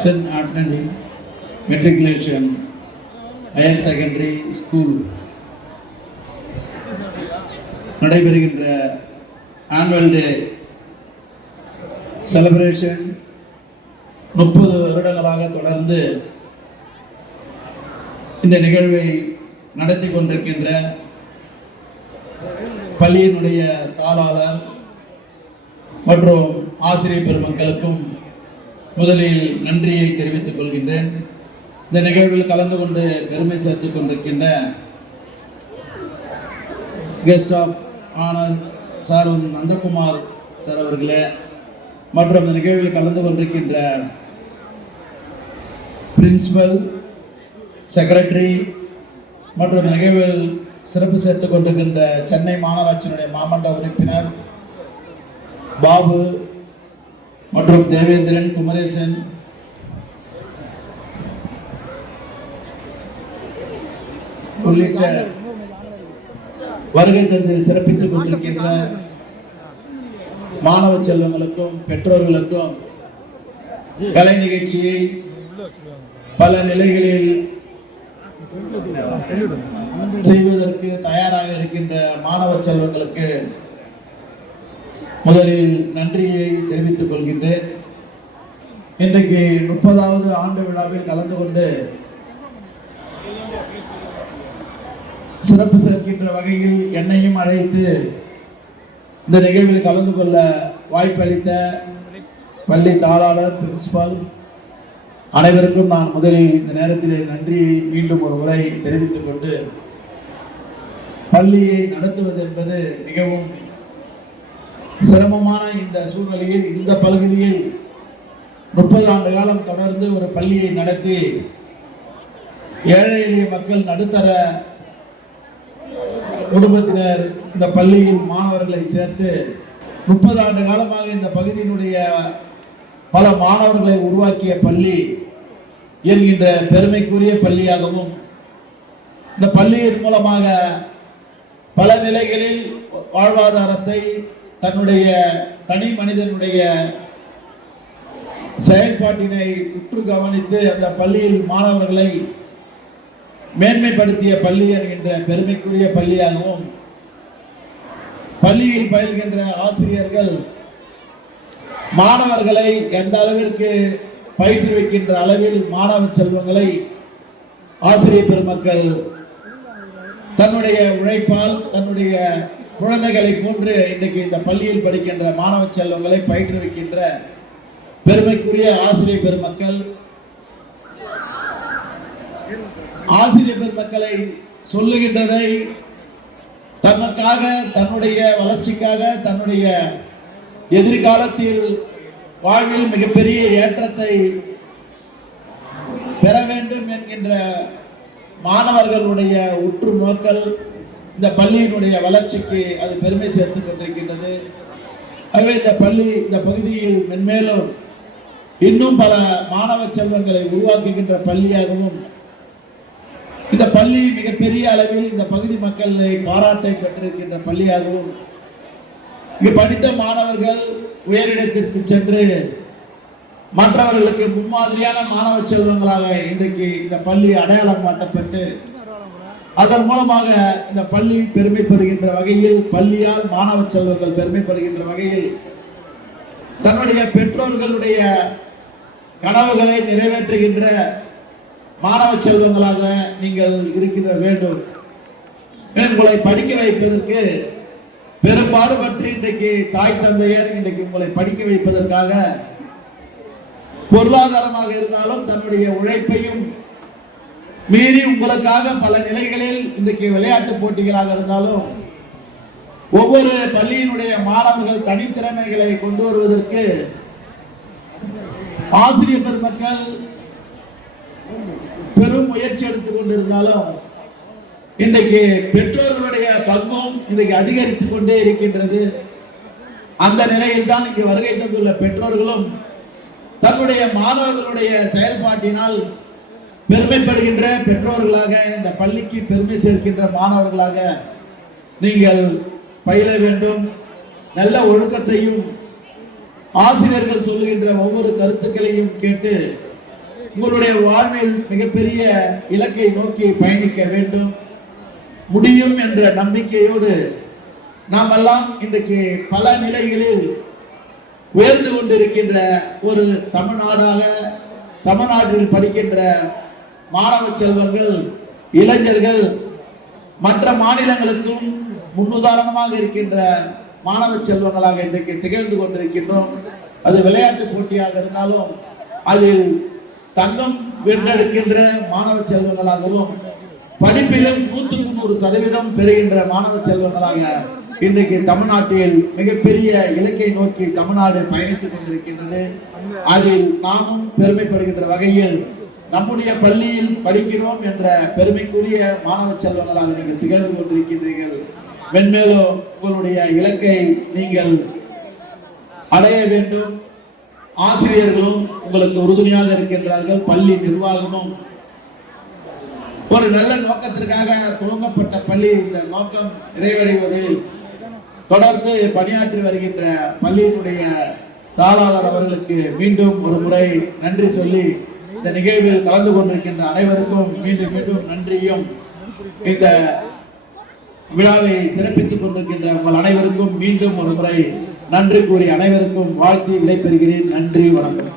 St. Anthony Matriculation Higher Secondary School நடைபெறுகின்ற annual day celebration 30 வருடங்களாக தொடர்ந்து இந்த நிகழ்வை நடத்தி கொண்டிருக்கின்ற பள்ளியினுடைய தாளாளர் மற்றும் ஆசிரியர் பெருமக்களுக்கும் முதலில் நன்றியை தெரிவித்துக் கொள்கின்றேன். இந்த நிகழ்வில் கலந்து கொண்டு பெருமை சேர்த்துக் கொண்டிருக்கின்ற guest of honour sir Nandakumar sir அவர்களே மற்றும் இந்த நிகழ்வில் கலந்து கொண்டிருக்கின்ற பிரின்சிபல், செக்ரட்டரி மற்றும் இந்த நிகழ்வில் சிறப்பு சேர்த்துக் கொண்டிருக்கின்ற சென்னை மாநகராட்சியினுடைய மாமன்ற உறுப்பினர் பாபு மற்றும் தேவேந்திரன், குமரேசன், உள்ளிட்ட வருகை தந்து சிறப்பித்துக் கொண்டிருக்கின்ற மாணவ செல்வங்களுக்கும் பெற்றோர்களுக்கும் கலை நிகழ்ச்சியை பல நிலைகளில் செய்வதற்கு தயாராக இருக்கின்ற மாணவ செல்வங்களுக்கு முதலில் நன்றியை தெரிவித்துக் கொள்கின்றேன். இன்றைக்கு 30வது ஆண்டு விழாவில் கலந்து கொண்டு சிறப்பு சேர்க்கின்ற வகையில் என்னையும் அழைத்து இந்த நிகழ்வில் கலந்து கொள்ள வாய்ப்பளித்த பள்ளி தாளாளர், பிரின்சிபால் அனைவருக்கும் நான் முதலில் இந்த நேரத்தில் நன்றியை மீண்டும் ஒரு முறை தெரிவித்துக் கொண்டு, பள்ளியை நடத்துவது என்பது மிகவும் சிரமமான இந்த சூழ்நிலையில் இந்த பகுதியில் 30 ஆண்டு காலம் தொடர்ந்து ஒரு பள்ளியை நடத்தி ஏழை எளிய மக்கள், நடுத்தர குடும்பத்தினர் இந்த பள்ளியில் மாணவர்களை சேர்த்து 30 ஆண்டு காலமாக இந்த பகுதியினுடைய பல மாணவர்களை உருவாக்கிய பள்ளி என்கின்ற பெருமைக்குரிய பள்ளியாகவும், இந்த பள்ளியின் மூலமாக பல நிலைகளில் வாழ்வாதாரத்தை தன்னுடைய தனி மனிதனுடைய செயல்பாட்டினை உற்று கவனித்து அந்த பள்ளியில் மாணவர்களை மேன்மைப்படுத்திய பள்ளி என்கின்ற பெருமைக்குரிய பள்ளியாகவும், பள்ளியில் பயில்கின்ற ஆசிரியர்கள் மாணவர்களை எந்த அளவிற்கு பயிற்றுவிக்கின்ற அளவில் மாணவ செல்வங்களை ஆசிரியர் பெருமக்கள் தன்னுடைய உழைப்பால் தன்னுடைய குழந்தைகளை போன்று இன்றைக்கு இந்த பள்ளியில் படிக்கின்ற மாணவ செல்வங்களை பயிற்றுவிக்கின்ற பெருமைக்குரிய ஆசிரியர் பெருமக்கள், ஆசிரியர் பெருமக்களை சொல்லுகின்றதை தனக்காக, தன்னுடைய வளர்ச்சிக்காக, தன்னுடைய எதிர்காலத்தில் வாழ்வில் மிகப்பெரிய ஏற்றத்தை பெற வேண்டும் என்கின்ற மாணவர்களுடைய உற்று நோக்கல் இந்த பள்ளியினுடைய வளர்ச்சிக்கு அது பெருமை சேர்த்துக் கொண்டிருக்கின்றது. ஆகவே இந்த பள்ளி இந்த பகுதியில் மென்மேலும் இன்னும் பல மாணவ செல்வங்களை உருவாக்குகின்ற பள்ளியாகவும், இந்த பள்ளி மிகப்பெரிய அளவில் இந்த பகுதி மக்களை பாராட்டை பெற்றிருக்கின்ற பள்ளியாகவும், இங்கு படித்த மாணவர்கள் உயரிடத்திற்கு சென்று மற்றவர்களுக்கு முன்மாதிரியான மாணவ செல்வங்களாக இன்றைக்கு இந்த பள்ளி அடையாளம் காட்டப்பட்டு அதன் மூலமாக இந்த பள்ளி பெருமைப்படுகின்ற வகையில், பள்ளியால் மாணவ செல்வங்கள் பெருமைப்படுகின்ற வகையில் தன்னுடைய பெற்றோர்களுடைய கனவுகளை நிறைவேற்றுகின்ற மாணவ செல்வங்களாக நீங்கள் இருக்கின்ற வேண்டும். உங்களை படிக்க வைப்பதற்கு பெரும்பாடுபட்டு இன்றைக்கு தாய் தந்தையர் இன்றைக்கு உங்களை படிக்க வைப்பதற்காக பொருளாதாரமாக இருந்தாலும் தன்னுடைய உழைப்பையும் மீறி உங்களுக்காக பல நிலைகளில் இன்றைக்கு விளையாட்டு போட்டிகளாக இருந்தாலும் ஒவ்வொரு பள்ளியினுடைய மாணவர்கள் தனித்திறமைகளை கொண்டு வருவதற்கு ஆசிரியர் பெருமக்கள் பெரும் முயற்சி எடுத்துக் கொண்டிருந்தாலும் இன்றைக்கு பெற்றோர்களுடைய பங்கும் இன்றைக்கு அதிகரித்துக் கொண்டே இருக்கின்றது. அந்த நிலையில் தான் இங்கு வருகை தந்துள்ள பெற்றோர்களும் தன்னுடைய மாணவர்களுடைய செயல்பாட்டினால் பெருமைப்படுகின்ற பெற்றோர்களாக, இந்த பள்ளிக்கு பெருமை சேர்க்கின்ற மாணவர்களாக நீங்கள் பயில வேண்டும். நல்ல ஒழுக்கத்தையும் ஆசிரியர்கள் சொல்லுகின்ற ஒவ்வொரு கருத்துக்களையும் கேட்டு உங்களுடைய வாழ்வில் மிகப்பெரிய இலக்கை நோக்கி பயணிக்க வேண்டும், முடியும் என்ற நம்பிக்கையோடு நாம் எல்லாம் இன்றைக்கு பல நிலைகளில் உயர்ந்து கொண்டிருக்கின்ற ஒரு தமிழ்நாடாக, தமிழ்நாட்டில் படிக்கின்ற மாணவ செல்வங்கள், இளைஞர்கள், மற்ற மாநிலங்களுக்கும் முன்னுதாரணமாக இருக்கின்ற மாணவ செல்வங்களாக இன்றைக்கு திகழ்ந்து கொண்டிருக்கின்றோம். அது விளையாட்டு போட்டியாக இருந்தாலும் அதில் தங்கம் வென்றெடுக்கின்ற மாணவ செல்வங்களாகவும், படிப்பிலும் 100% பெறுகின்ற மாணவ செல்வங்களாக இன்றைக்கு தமிழ்நாட்டில் மிகப்பெரிய இலக்கை நோக்கி தமிழ்நாடு பயணித்துக் கொண்டிருக்கின்றது. அதில் நாமும் பெருமைப்படுகின்ற வகையில் நம்முடைய பள்ளியில் படிக்கிறோம் என்ற பெருமைக்குரிய மாணவ செல்வங்களாக நீங்கள் திகழ்ந்து கொண்டிருக்கின்றீர்கள். மென்மேலும் உங்களுடைய இலக்கை நீங்கள் அடைய வேண்டும். ஆசிரியர்களும் உங்களுக்கு உறுதுணையாக இருக்கின்றார்கள், பள்ளி நிர்வாகமும். ஒரு நல்ல நோக்கத்திற்காக துவங்கப்பட்ட பள்ளி இந்த நோக்கம் நிறைவடைவதில் தொடர்ந்து பணியாற்றி வருகின்ற பள்ளியினுடைய தாளாளர் அவர்களுக்கு மீண்டும் ஒரு முறை நன்றி சொல்லி, இந்த நிகழ்வில் கலந்து கொண்டிருக்கின்ற அனைவருக்கும் மீண்டும் மீண்டும் நன்றியும், இந்த விழாவை சிறப்பித்துக் கொண்டிருக்கின்ற உங்கள் அனைவருக்கும் மீண்டும் ஒரு முறை நன்றி கூறி அனைவருக்கும் வாழ்த்தி விடைபெறுகிறேன். நன்றி, வணக்கம்.